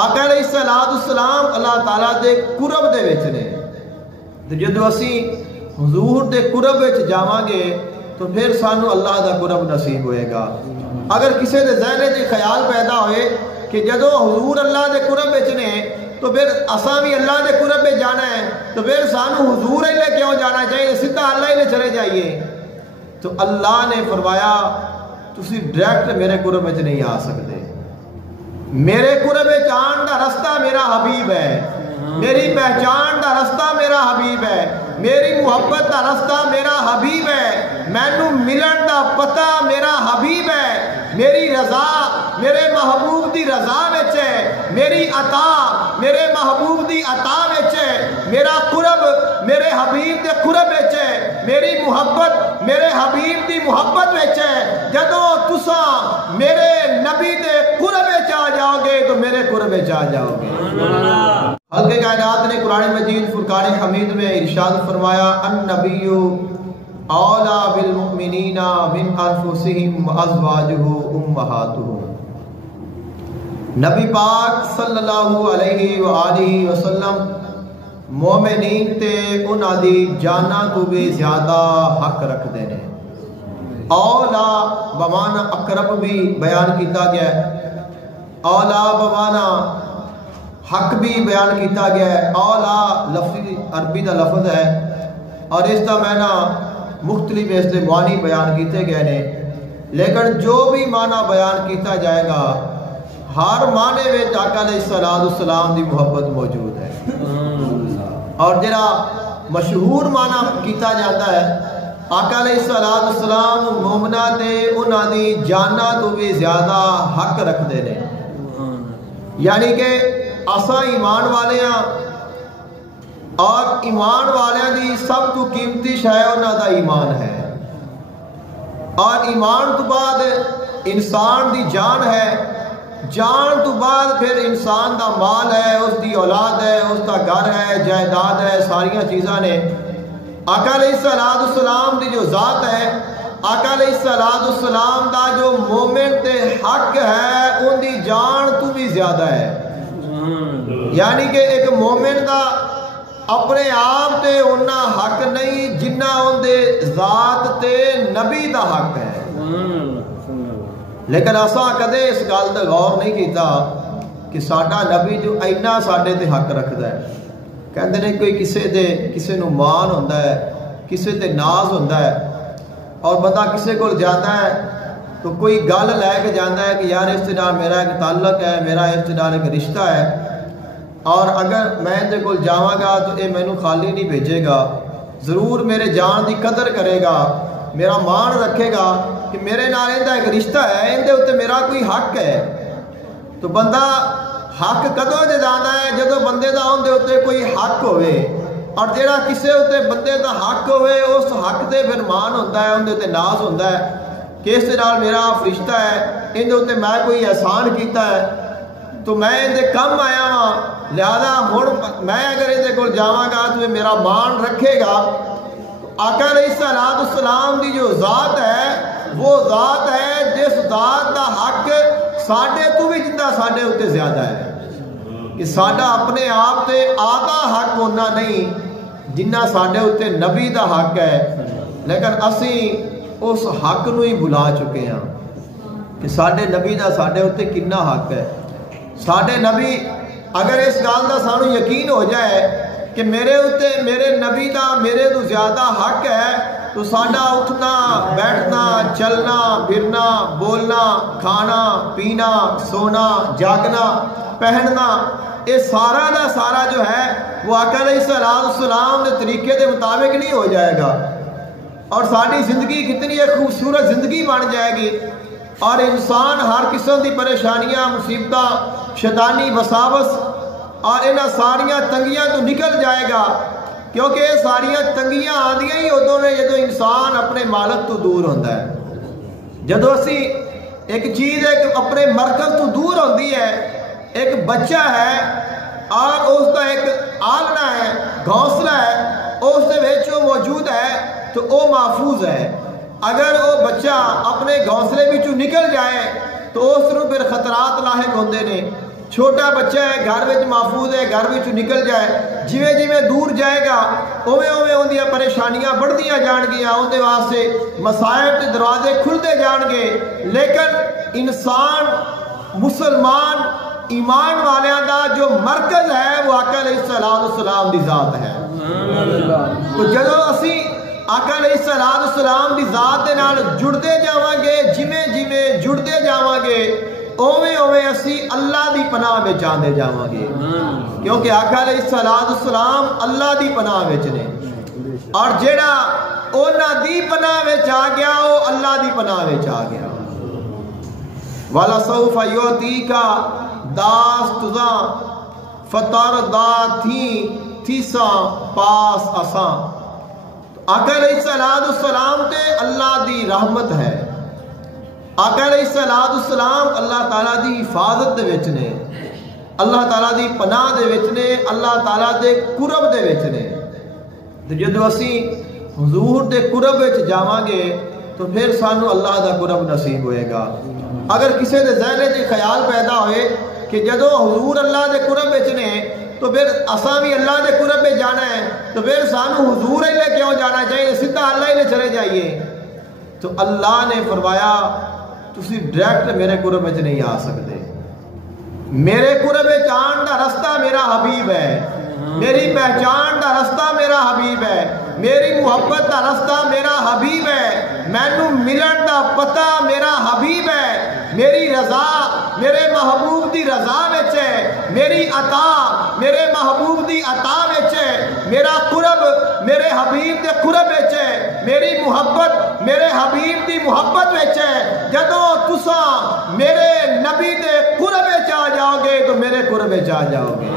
آقا علیہ السلام اللہ تعالیٰ دے قرب دے وچ نے، تو جدو اسی حضور دے قرب وچ جاواں گے تو پھر سانو اللہ دا قرب نصیب ہوئے گا۔ اگر کسی دے ذہن وچ خیال پیدا ہوئے کہ جدو حضور اللہ دے قرب وچ نے تو پھر اساں بھی اللہ دے قرب وچ جانا ہے، تو پھر سانو حضور ہی لے کیوں جانا چاہیے، سیدھا اللہ ہی لے چلے جائیے۔ تو اللہ نے فرمایا تسی ڈائریکٹ میرے قرب وچ نہیں آ سکتے، میرے قرب وچ آن دا رستہ میرا حبیب ہے، میری پہچان دا رستہ میرا حبیب ہے، میری محبت دا رستہ میرا حبیب ہے، مینوں ملن دا پتہ میرا حبیب ہے، میری رضا میرے محبوب دی رضا وچ ہے، میری عطا میرے محبوب دی عطا وچ ہے، میرا قرب میرے حبیب دے قرب وچ ہے، میری محبت میرے حبیب دی محبت وچ ہے۔ جدوں تساں میرے نبی دے قرب وچ آ جاؤ گے تو میرے قرب وچ آ جاؤ گے۔ خالق کائنات نے قرآن مجید فرقان حمید میں ارشاد فرمایا النبی اولا بالمؤمنین من انفسہم وازواجہ امہاتہم، نبی پاک صلی اللہ علیہ وآلہ وسلم مومنین تے انہاں دی جاناں تو بھی زیادہ حق رکھتے ہیں۔ اولا بمعنی اقرب بھی بیان کیتا گیا ہے، اولا بمعنی حق بھی بیان کیتا گیا ہے۔ اولا لفظی عربی دا لفظ ہے اور اس کا معنی مختلف اس کے معنی بیان کیتے گئے نے، لیکن جو بھی معنی بیان کیتا جائے گا ہر معنی میں آقا علیہ السلام دی محبت موجود ہے۔ اور جڑا مشہور معنی کیتا جاتا ہے آقا علیہ السلام مومنہ تے انہاں دی جاناں تو بھی زیادہ حق رکھتے ہیں، یعنی کہ اساں ایمان والے ہاں اور ایمان والیاں دی سب تو قیمتی شے انہاں دا ایمان ہے، اور ایمان تو بعد انسان دی جان ہے، جان تو بعد پھر انسان دا مال ہے، اس دی اولاد ہے، اس دا گھر ہے، جائیداد ہے، ساریاں چیزاں نے۔ آقا علیہ السلام دی جو ذات ہے، آقا علیہ السلام دا جو مومن تے حق ہے ان دی جان تو بھی زیادہ ہے، یعنی کہ ایک مومن دا اپنے آپ تے انہا حق نہیں جنہ ان دے ذات تے نبی دا حق ہے۔ لیکن اساں کدے اس گل تے غور نہیں کیتا کہ ساڈا نبی جو اینا ساڈے تے حق رکھدا ہے۔ کہندے نے کوئی کسے نو مان ہوندا ہے، کسے تے ناز ہوندا ہے، اور بندہ کسے کول جاندا ہے تو کوئی گل لے کے جاندا ہے کہ یار اس دے نال میرا ایک تعلق ہے، میرا اس دے نال ایک رشتہ ہے، اور اگر میں دے کول جاواں گا تو اے مینوں خالی نہیں بھیجے گا، ضرور میرے جان دی قدر کرے گا، میرا مان رکھے گا کہ میرے نال ایندا ایک رشتہ ہے، اندے اوتے میرا کوئی حق ہے۔ تو بندہ حق کدوں دے جاندا ہے جدوں بندے دا اون دے اوتے کوئی حق ہوئے، اور جیڑا کسے اوتے بندے دا حق ہوئے اس حق تے پھر مان ہوندا ہے، اون دے اوتے ناز ہوندا ہے کہ اس دے نال میرا فرشتہ ہے، ان دے اوتے میں کوئی احسان کیتا ہے تو میں ان دے کم آیا ہاں، لہذا ہن میں اگر ان دے کول جاواں گا تو میرا مان رکھے گا۔ آقا علیہ السلام دی جو ذات ہے وہ ذات ہے جس ذات دا حق ساڈے تو بھی جتنا ساڈے اوتے زیادہ ہے، کہ ساڈا اپنے آپ تے آدھا حق ہونا نہیں جنہ ساڈے اوتے نبی دا حق ہے، لیکن اسی اس حق نو ہی بھلا چکے ہیں کہ ساڈے نبی دا ساڈے اوتے کتنا حق ہے۔ ساڈے نبی اگر اس گل دا سانو یقین ہو جائے کہ میرے اوتے میرے نبی دا میرے تو زیادہ حق ہے تو ساڈا اٹھنا بیٹھنا چلنا پھرنا بولنا کھانا پینا سونا جاگنا پہننا یہ سارا دا سارا جو ہے وہ آقا علیہ السلام کے طریقے دے مطابق نہیں ہو جائے گا، اور ساری زندگی کتنی ایک خوبصورت زندگی بن جائے گی، اور انسان ہر قسم دی پریشانیاں مصیبتاں شیطانی وساوس اور انہاں ساریاں تنگیاں تو نکل جائے گا، کیونکہ یہ ساریاں تنگیاں آدیاں ہی ادوں نے جدو انسان اپنے مالک تو دور ہوتا ہے۔ جدو اسی ایک چیز ایک اپنے مرکز تو دور ہوتی ہے، ایک بچہ ہے اور اس کا ایک آلنا ہے گھونسلہ ہے اس دے وچ موجود ہے تو وہ محفوظ ہے، اگر وہ بچہ اپنے گھونسلے وچوں نکل جائے تو اس نوں پھر خطرات لاحق ہوندے نے۔ چھوٹا بچہ ہے گھر وچ محفوظ ہے, گھر وچ نکل جائے, جویں جویں دور جائے گا اویں اویں اندیاں پریشانیاں بڑھدیاں جان گیاں, اندے واسطے مسائب تے دروازے کھلتے جان گے. لیکن انسان مسلمان ایمان والیاں دا جو مرکز ہے وہ آقا علیہ السلام دی ذات ہے. تو جدو اسی آقا علیہ السلام دی ذات دے نال جڑتے جاواں گے, جویں جویں جڑتے جاواں گے اویں اویں اسی اللہ دی پناہ وچ آندے جاواں گے, کیونکہ آقا علیہ السلام اللہ دی پناہ وچ نے, اور جیڑا انہاں دی پناہ وچ آ گیا وہ اللہ دی پناہ وچ آ گیا. وَلَسَوْفَ يُعْطِيكَ داستزاں فطر دا تھیساں پاس اساں. آقا علیہ السلام تے اللہ دی رحمت ہے. آقا علیہ السلام اللہ تعالیٰ دی حفاظت دے وچ نے, اللہ تعالیٰ دی پناہ دے وچ نے, اللہ تعالیٰ دے قرب دے وچ نے. جدو اسی حضور دے قرب وچ جاواں گے تو پھر سانو اللہ دا قرب نصیب ہوئے گا. اگر کسی دے ذہن وچ خیال پیدا ہوئے کہ جدو حضور اللہ دے قرب وچ نے تو پھر اساں بھی اللہ دے قرب میں جانا ہے, تو پھر سانو حضور ہی لے کیوں جانا چاہیے, سیدھا اللہ ہی لے چلے جائیے. تو اللہ نے فرمایا تسی ڈائریکٹ میرے قرب وچ نہیں آ سکتے. میرے قرب وچ آن دا رستہ میرا حبیب ہے, میری پہچان دا رستہ میرا حبیب ہے, میری محبت دا رستہ میرا حبیب ہے, مینوں ملن دا پتہ میرا حبیب ہے, میری رضا میرے محبوب دی رضا وچ ہے, میری عطا میرے محبوب دی عطا وچ ہے, میرا قرب میرے حبیب دے قرب وچ ہے, میری محبت میرے حبیب دی محبت وچ ہے. جدوں تساں میرے نبی دے قرب وچ آ جاؤ گے تو میرے قرب وچ آ جاؤ گے.